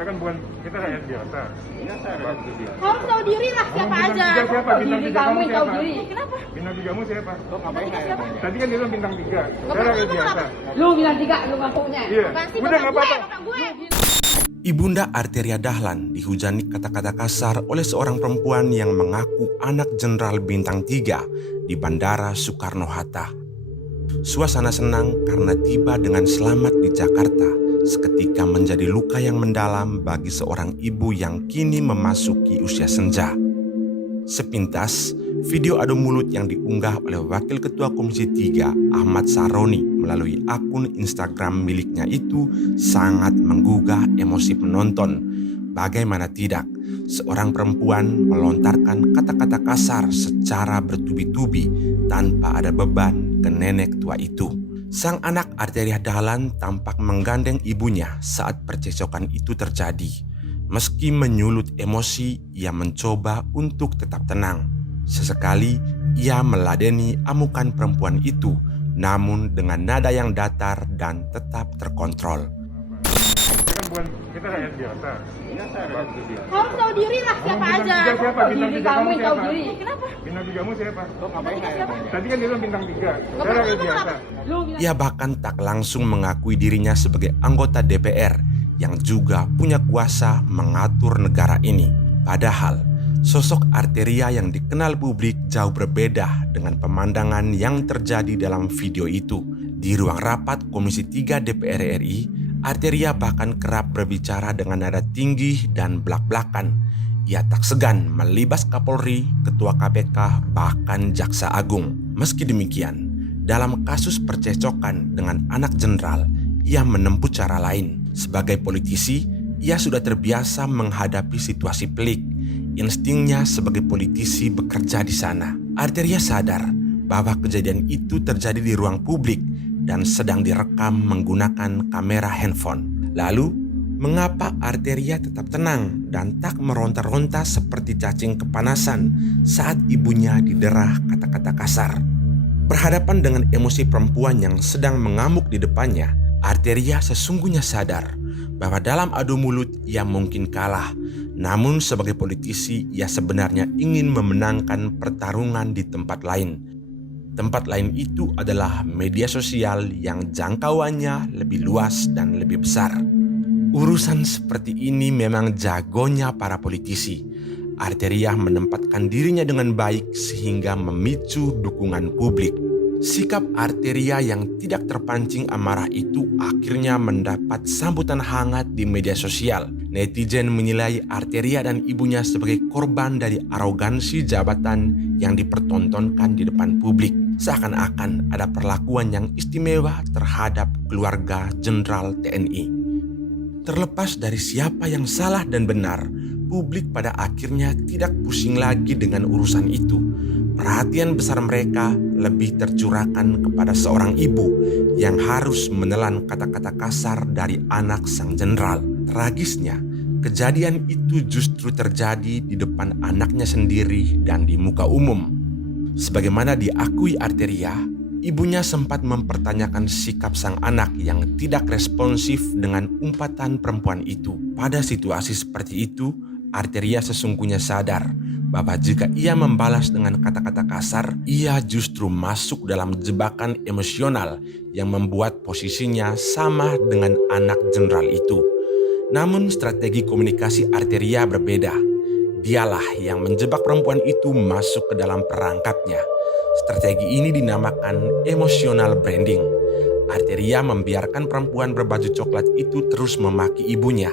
Kita kan bukan, kita rakyat biasa. Kamu tahu diri lah siapa Kamu aja. bintang tiga siapa? Tahu Bintang diri tiga kamu kamu yang tahu siapa? diri. Kenapa? Bintang tigamu siapa? Bintang tiga siapa? Tadi kan dia bilang bintang 3. Saya rakyat biasa. Lu bilang tiga, lu ngakunya. Iya. Ganti Udah bapak nggak gue, apa-apa. bapak gue. Ibunda Arteria Dahlan dihujani kata-kata kasar oleh seorang perempuan yang mengaku anak Jenderal Bintang 3 di Bandara Soekarno-Hatta. Suasana senang karena tiba dengan selamat di Jakarta seketika menjadi luka yang mendalam bagi seorang ibu yang kini memasuki usia senja. Sepintas, video adu mulut yang diunggah oleh Wakil Ketua Komisi 3 Ahmad Saroni melalui akun Instagram miliknya itu sangat menggugah emosi penonton. Bagaimana tidak, seorang perempuan melontarkan kata-kata kasar secara bertubi-tubi tanpa ada beban ke nenek tua itu. Sang anak Arteria Dahlan tampak menggandeng ibunya saat percecokan itu terjadi. Meski menyulut emosi, ia mencoba untuk tetap tenang. Sesekali ia meladeni amukan perempuan itu, namun dengan nada yang datar dan tetap terkontrol. Kita kan bukan, kita rakyat biasa. Kamu tahu diri lah siapa Kamu aja. bintang tiga siapa? Tahu Bintang diri tiga kamu kamu yang tahu siapa? diri. Kenapa? Bintang tigamu siapa? Bintang tiga siapa? Tadi kan dia bilang bintang 3. Saya rakyat biasa. Lu bilang Ia bahkan tak langsung mengakui dirinya sebagai anggota DPR yang juga punya kuasa mengatur negara ini. Padahal, sosok Arteria yang dikenal publik jauh berbeda dengan pemandangan yang terjadi dalam video itu. Di ruang rapat Komisi 3 DPR RI, Arteria bahkan kerap berbicara dengan nada tinggi dan belak-belakan. Ia tak segan melibas Kapolri, Ketua KPK, bahkan Jaksa Agung. Meski demikian, dalam kasus percecokan dengan anak jenderal, ia menempuh cara lain. Sebagai politisi, ia sudah terbiasa menghadapi situasi pelik. Instingnya sebagai politisi bekerja di sana. Arteria sadar bahwa kejadian itu terjadi di ruang publik dan sedang direkam menggunakan kamera handphone. Lalu, mengapa Arteria tetap tenang dan tak meronta-ronta seperti cacing kepanasan saat ibunya diderah kata-kata kasar? Berhadapan dengan emosi perempuan yang sedang mengamuk di depannya, Arteria sesungguhnya sadar bahwa dalam adu mulut ia mungkin kalah. Namun sebagai politisi ia sebenarnya ingin memenangkan pertarungan di tempat lain. Tempat lain itu adalah media sosial yang jangkauannya lebih luas dan lebih besar. Urusan seperti ini memang jagonya para politisi. Arteria menempatkan dirinya dengan baik sehingga memicu dukungan publik. Sikap Arteria yang tidak terpancing amarah itu akhirnya mendapat sambutan hangat di media sosial. Netizen menilai Arteria dan ibunya sebagai korban dari arogansi jabatan yang dipertontonkan di depan publik. Seakan-akan ada perlakuan yang istimewa terhadap keluarga Jenderal TNI. Terlepas dari siapa yang salah dan benar, publik pada akhirnya tidak pusing lagi dengan urusan itu. Perhatian besar mereka lebih tercurahkan kepada seorang ibu yang harus menelan kata-kata kasar dari anak sang jenderal. Tragisnya, kejadian itu justru terjadi di depan anaknya sendiri dan di muka umum. Sebagaimana diakui Arteria, ibunya sempat mempertanyakan sikap sang anak yang tidak responsif dengan umpatan perempuan itu. Pada situasi seperti itu, Arteria sesungguhnya sadar bahwa jika ia membalas dengan kata-kata kasar, ia justru masuk dalam jebakan emosional yang membuat posisinya sama dengan anak jenderal itu. Namun strategi komunikasi Arteria berbeda. Dialah yang menjebak perempuan itu masuk ke dalam perangkapnya. Strategi ini dinamakan emotional branding. Arteria membiarkan perempuan berbaju coklat itu terus memaki ibunya.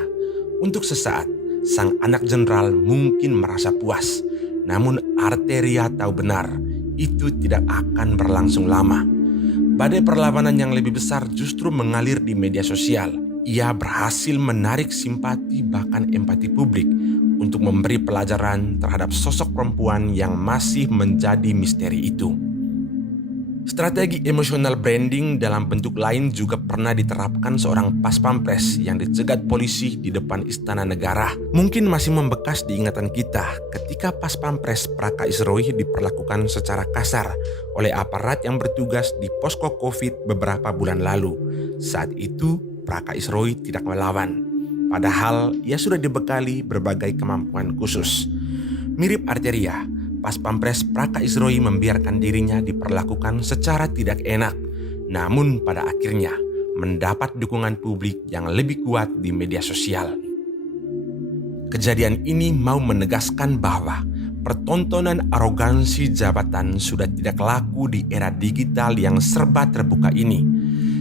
Untuk sesaat, sang anak jenderal mungkin merasa puas. Namun Arteria tahu benar, itu tidak akan berlangsung lama. Badai perlawanan yang lebih besar justru mengalir di media sosial. Ia berhasil menarik simpati bahkan empati publik untuk memberi pelajaran terhadap sosok perempuan yang masih menjadi misteri itu. Strategi emotional branding dalam bentuk lain juga pernah diterapkan seorang paspampres yang dicegat polisi di depan Istana Negara. Mungkin masih membekas di ingatan kita ketika paspampres Praka Isroih diperlakukan secara kasar oleh aparat yang bertugas di posko COVID beberapa bulan lalu. Saat itu Praka Isroih tidak melawan. Padahal ia sudah dibekali berbagai kemampuan khusus. Mirip Arteria, Pas Pampres Praka Isroi membiarkan dirinya diperlakukan secara tidak enak, namun pada akhirnya mendapat dukungan publik yang lebih kuat di media sosial. Kejadian ini mau menegaskan bahwa pertontonan arogansi jabatan sudah tidak laku di era digital yang serba terbuka ini.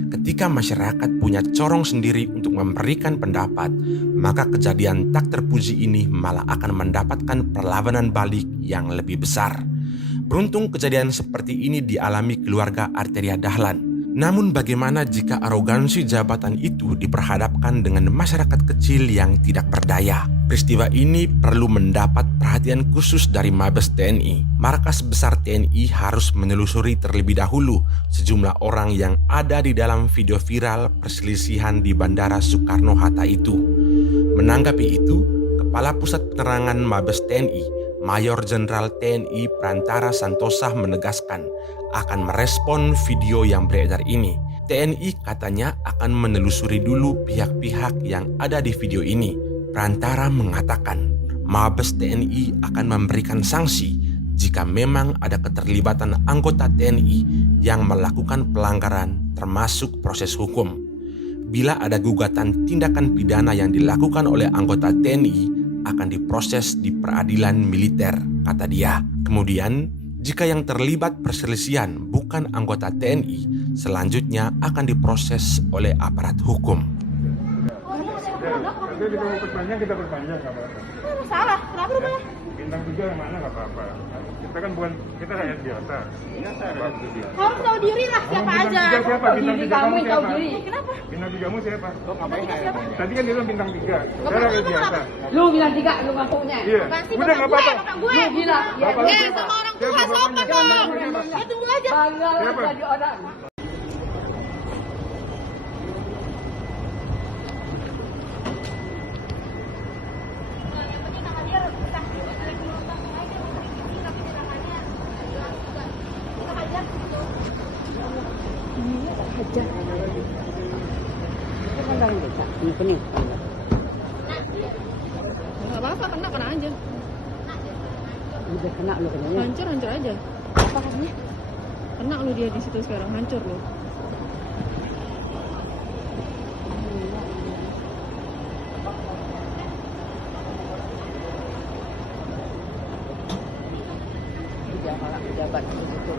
Ketika masyarakat punya corong sendiri untuk memberikan pendapat, maka kejadian tak terpuji ini malah akan mendapatkan perlawanan balik yang lebih besar. Beruntung kejadian seperti ini dialami keluarga Arteria Dahlan. Namun bagaimana jika arogansi jabatan itu diperhadapkan dengan masyarakat kecil yang tidak berdaya? Peristiwa ini perlu mendapat perhatian khusus dari Mabes TNI. Markas Besar TNI harus menelusuri terlebih dahulu sejumlah orang yang ada di dalam video viral perselisihan di Bandara Soekarno-Hatta itu. Menanggapi itu, Kepala Pusat Penerangan Mabes TNI, Mayor Jenderal TNI Prantara Santosa menegaskan akan merespon video yang beredar ini. TNI katanya akan menelusuri dulu pihak-pihak yang ada di video ini. Prantara mengatakan Mabes TNI akan memberikan sanksi jika memang ada keterlibatan anggota TNI yang melakukan pelanggaran termasuk proses hukum. Bila ada gugatan tindakan pidana yang dilakukan oleh anggota TNI akan diproses di peradilan militer, kata dia. Kemudian, jika yang terlibat perselisihan bukan anggota TNI, selanjutnya akan diproses oleh aparat hukum. Jadi kalau mau perpanjang kita perpanjang nggak apa-apa. Salah, kenapa rupanya? Bintang 3 yang mana nggak apa-apa. Kita kan bukan, kita rakyat biasa. Bagus dia. Kamu tahu diri lah siapa Bintang aja. 3 siapa? Bintang 3 kamu siapa? Kenapa? Bintang 3-mu siapa? Bintang tiga siapa? Tadi kan dia bilang bintang 3. Saya rakyat biasa. Lu bilang 3, lu ngakunya. Iya. Ganti Udah nggak apa-apa. bapak gue. Lu bilang. Bapak lu siapa? Sama orang tua Siapa sopan bapaknya? dong. Ya tunggu aja. Siapa? Jadi orang. Nggak apa-apa, kena aja. Udah kena lu kenanya. Hancur aja. Apa katanya? Kena lu dia di situ sekarang, hancur lu. Dia malah pejabat itu.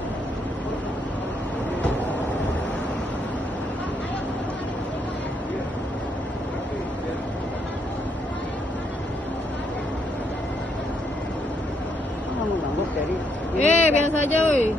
Biasa aja, woi.